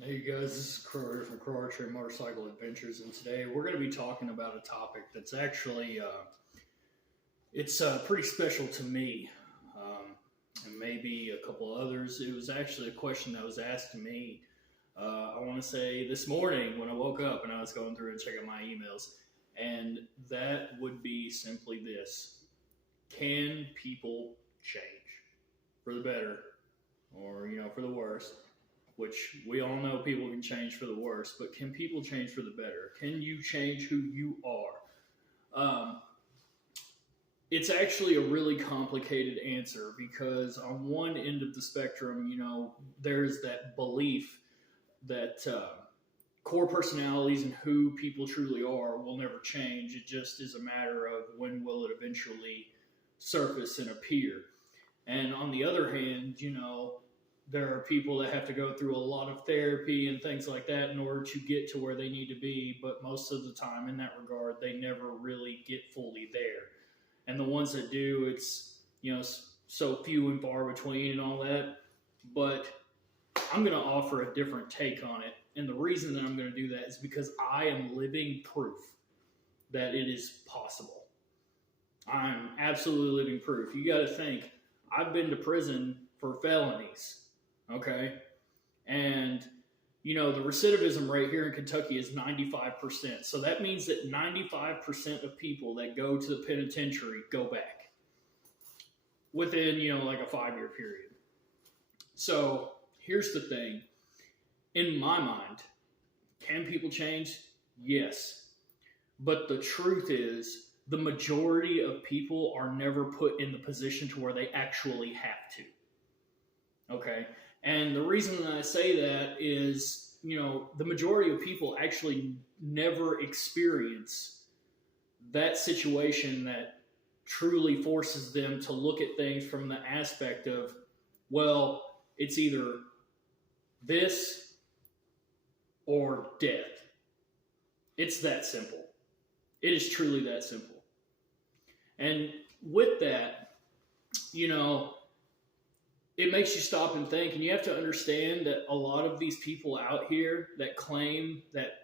Hey you guys, this is Crow here from Crow Archery Motorcycle Adventures, and today we're going to be talking about a topic that's actually it's pretty special to me, and maybe a couple others. It was actually a question that was asked to me. I want to say this morning when I woke up and I was going through and checking my emails, and that would be simply this: Can people change for the better, or for the worse? Which we all know people can change for the worse, but can people change for the better? Can you change who you are? It's actually a really complicated answer because on one end of the spectrum, there's that belief that core personalities and who people truly are will never change. It just is a matter of when will it eventually surface and appear. And on the other hand, there are people that have to go through a lot of therapy and things like that in order to get to where they need to be. But most of the time, in that regard, they never really get fully there. And the ones that do, it's, so few and far between and all that. But I'm going to offer a different take on it. And the reason that I'm going to do that is because I am living proof that it is possible. I'm absolutely living proof. You got to think, I've been to prison for felonies. Okay. And, the recidivism rate here in Kentucky is 95%. So that means that 95% of people that go to the penitentiary go back within, like a 5-year period. So here's the thing. In my mind, can people change? Yes. But the truth is, the majority of people are never put in the position to where they actually have to. Okay. And the reason that I say that is, the majority of people actually never experience that situation that truly forces them to look at things from the aspect of, well, it's either this or death. It's that simple. It is truly that simple. And with that, it makes you stop and think, and you have to understand that a lot of these people out here that claim that,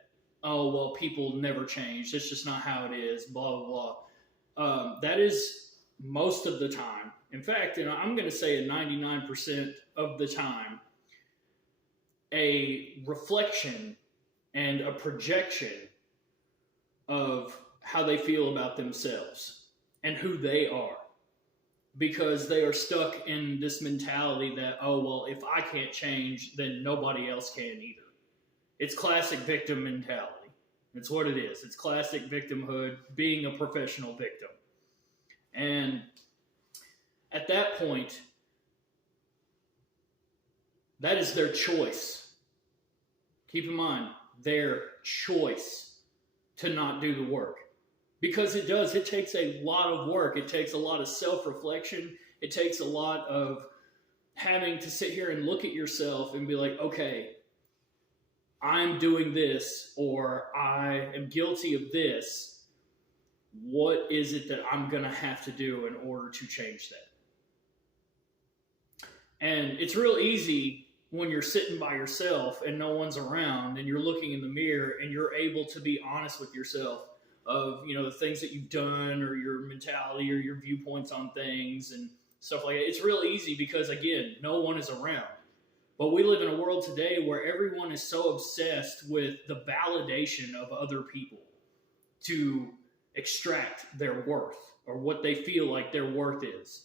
oh, well, people never change, that's just not how it is, blah, blah, blah. That is most of the time. In fact, I'm going to say a 99% of the time, a reflection and a projection of how they feel about themselves and who they are. Because they are stuck in this mentality that, oh, well, if I can't change, then nobody else can either. It's classic victim mentality. It's what it is. It's classic victimhood, being a professional victim. And at that point, that is their choice. Keep in mind, their choice to not do the work. Because it takes a lot of work. It takes a lot of self-reflection. It takes a lot of having to sit here and look at yourself and be like, okay, I'm doing this, or I am guilty of this. What is it that I'm going to have to do in order to change that? And it's real easy when you're sitting by yourself and no one's around and you're looking in the mirror and you're able to be honest with yourself of, the things that you've done or your mentality or your viewpoints on things and stuff like that. It's real easy because, again, no one is around. But we live in a world today where everyone is so obsessed with the validation of other people to extract their worth or what they feel like their worth is.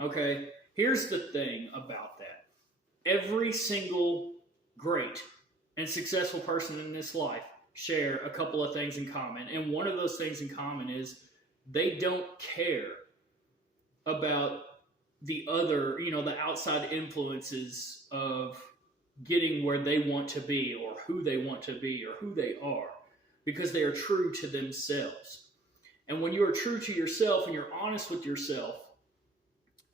Okay? Here's the thing about that. Every single great and successful person in this life share a couple of things in common. And one of those things in common is they don't care about the other, the outside influences of getting where they want to be or who they want to be or who they are, because they are true to themselves. And when you are true to yourself and you're honest with yourself,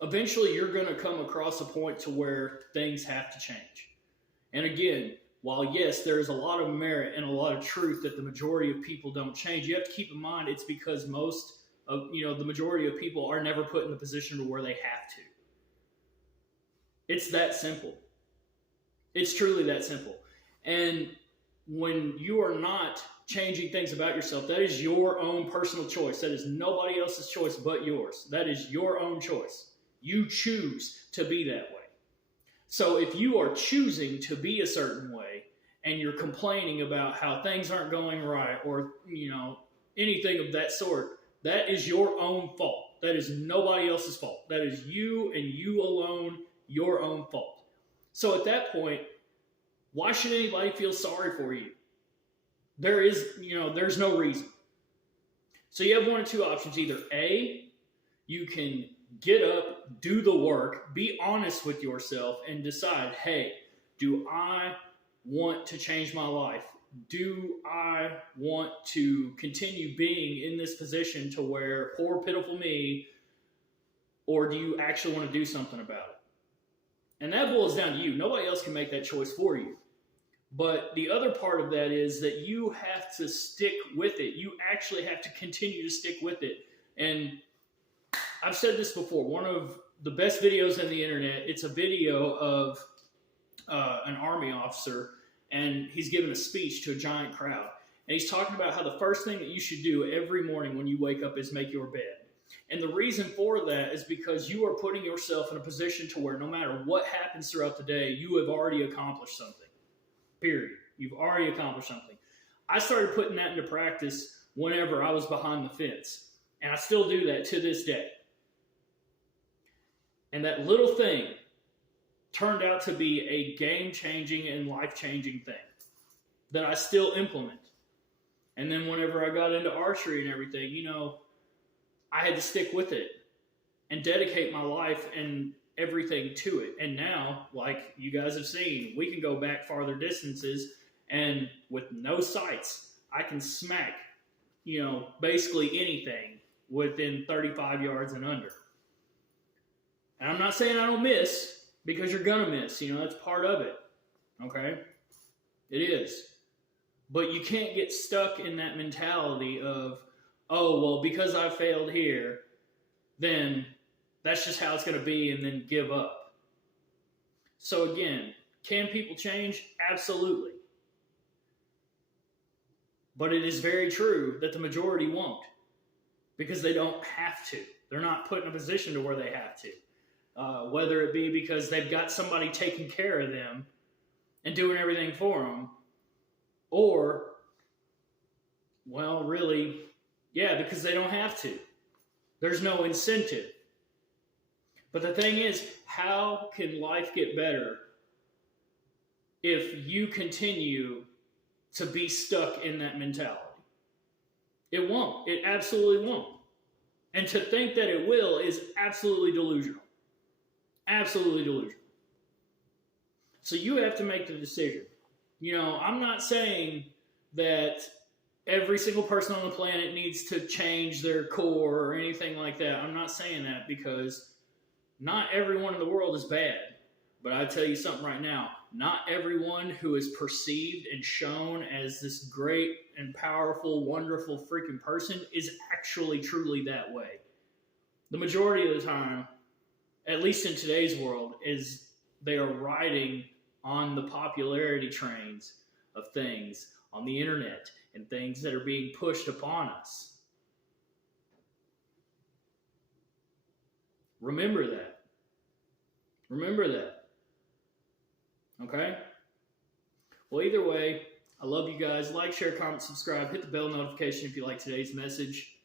eventually you're going to come across a point to where things have to change. And again, while yes, there's a lot of merit and a lot of truth that the majority of people don't change, you have to keep in mind it's because most of, the majority of people are never put in the position to where they have to. It's that simple. It's truly that simple. And when you are not changing things about yourself, that is your own personal choice. That is nobody else's choice but yours. That is your own choice. You choose to be that way. So if you are choosing to be a certain way and you're complaining about how things aren't going right or, anything of that sort, that is your own fault. That is nobody else's fault. That is you and you alone, your own fault. So at that point, why should anybody feel sorry for you? There's no reason. So you have one or two options. Either A, you can get up, do the work, be honest with yourself, and decide, hey, do I want to change my life? Do I want to continue being in this position to where poor, pitiful me, or do you actually want to do something about it? And that boils down to you. Nobody else can make that choice for you. But the other part of that is that you have to stick with it. You actually have to continue to stick with it. And I've said this before, one of the best videos on the internet, it's a video of an army officer, and he's giving a speech to a giant crowd. And he's talking about how the first thing that you should do every morning when you wake up is make your bed. And the reason for that is because you are putting yourself in a position to where no matter what happens throughout the day, you have already accomplished something. Period. You've already accomplished something. I started putting that into practice whenever I was behind the fence. And I still do that to this day. And that little thing turned out to be a game-changing and life-changing thing that I still implement. And then whenever I got into archery and everything, I had to stick with it and dedicate my life and everything to it. And now, like you guys have seen, we can go back farther distances, and with no sights, I can smack, basically anything within 35 yards and under. And I'm not saying I don't miss, because you're going to miss. That's part of it. Okay? It is. But you can't get stuck in that mentality of, oh, well, because I failed here, then that's just how it's going to be, and then give up. So again, can people change? Absolutely. But it is very true that the majority won't, because they don't have to. They're not put in a position to where they have to. Whether it be because they've got somebody taking care of them and doing everything for them, or, well, really, because they don't have to. There's no incentive. But the thing is, how can life get better if you continue to be stuck in that mentality? It won't. It absolutely won't. And to think that it will is absolutely delusional. Absolutely delusional. So you have to make the decision. I'm not saying that every single person on the planet needs to change their core or anything like that. I'm not saying that, because not everyone in the world is bad. But I tell you something right now, not everyone who is perceived and shown as this great and powerful, wonderful freaking person is actually truly that way. The majority of the time, at least in today's world, is they are riding on the popularity trains of things on the internet and things that are being pushed upon us. Remember that. Remember that. Okay? Well, either way, I love you guys. Like, share, comment, subscribe. Hit the bell notification if you like today's message.